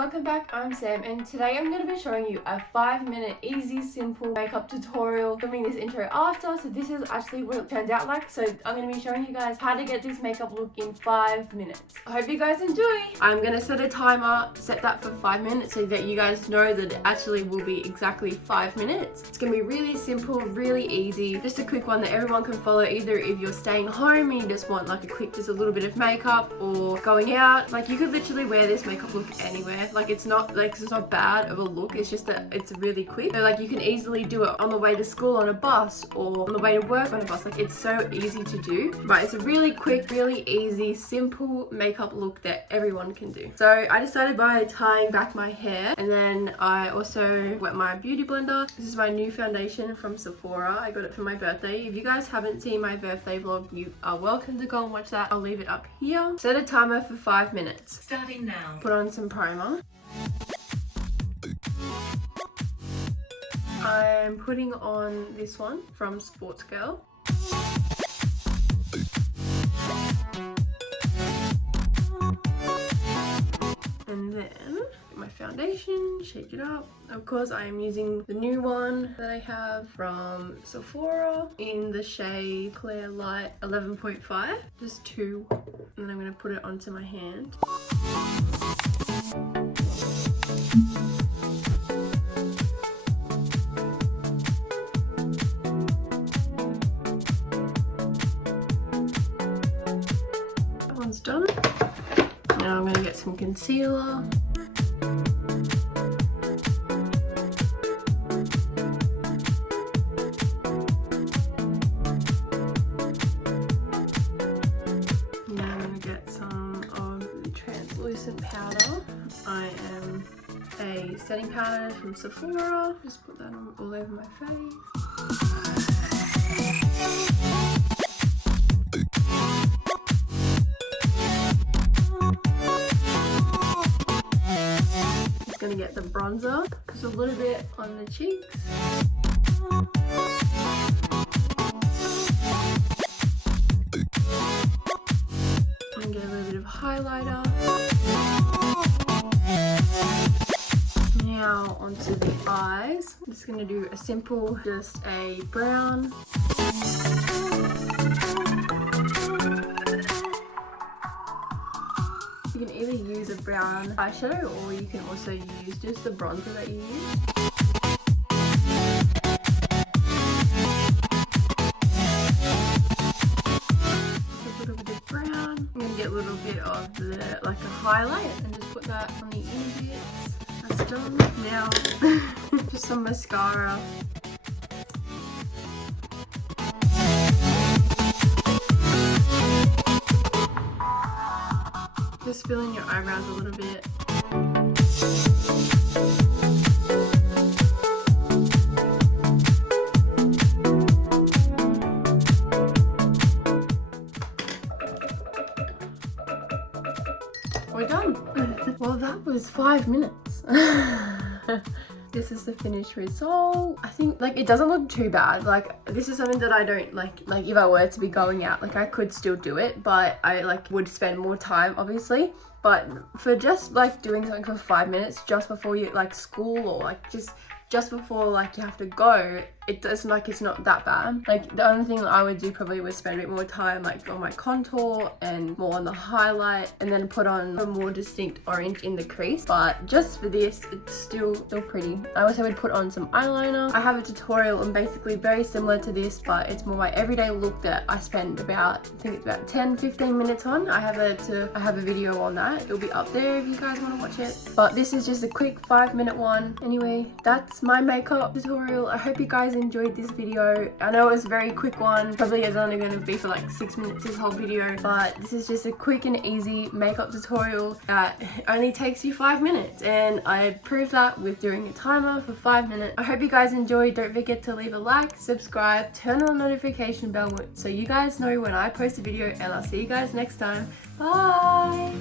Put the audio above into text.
welcome back, I'm Sam, and today I'm going to be showing you a 5-minute easy simple makeup tutorial. Filming this intro after, so this is actually what it turns out like. So I'm going to be showing you guys how to get this makeup look in 5 minutes. I hope you guys enjoy. I'm going to set a timer, set that for 5 minutes so that you guys know that it actually will be exactly 5 minutes. It's going to be really simple, really easy, just a quick one that everyone can follow, either if you're staying home and you just want like a quick, just a little bit of makeup, or going out. Like you could literally wear this makeup look anywhere. Like it's not bad of a look, it's just that it's really quick. So like you can easily do it on the way to school on a bus, or on the way to work on a bus. Like it's so easy to do. But it's a really quick, really easy, simple makeup look that everyone can do. So I decided by tying back my hair, and then I also wet my beauty blender. This is my new foundation from Sephora. I got it for my birthday. If you guys haven't seen my birthday vlog, you are welcome to go and watch that. I'll leave it up here. Set a timer for 5 minutes. Starting now. Put on some primer. I'm putting on this one from Sports Girl. And then my foundation, shake it up. Of course, I am using the new one that I have from Sephora in the shade Clear Light 11.5. Just 2. And then I'm going to put it onto my hand. That one's done. Now I'm going to get some concealer. Translucent powder. I am a setting powder from Sephora. Just put that on all over my face. Just gonna get the bronzer, just a little bit on the cheeks. And get a little bit of highlighter. Now onto the eyes. I'm just gonna do a simple, just a brown. You can either use a brown eyeshadow, or you can also use just the bronzer that you use. Get a little bit of the, like a highlight, and just put that on the inner bits. That's done. Now, just some mascara. Just fill in your eyebrows a little bit. We're done. Well, that was 5 minutes. This is the finished result. I think like it doesn't look too bad. Like this is something that I don't like if I were to be going out, like I could still do it, but I like would spend more time obviously. But for just like doing something for 5 minutes just before you like school, or like just before like you have to go, it doesn't, like it's not that bad. Like the only thing I would do probably was spend a bit more time like on my contour and more on the highlight, and then put on a more distinct orange in the crease. But just for this, it's still pretty. I also would put on some eyeliner. I have a tutorial and basically very similar to this, but it's more my everyday look that I spend about, I think it's about 10-15 minutes on. I have a video on that. It'll be up there if you guys want to watch it. But this is just a quick 5-minute one. Anyway, that's my makeup tutorial. I hope you guys enjoyed this video. I know it was a very quick one. Probably is only going to be for like 6 minutes this whole video, but this is just a quick and easy makeup tutorial that only takes you 5 minutes, and I proved that with doing a timer for 5 minutes. I hope you guys enjoyed. Don't forget to leave a like, subscribe, turn on the notification bell so you guys know when I post a video, and I'll see you guys next time. Bye!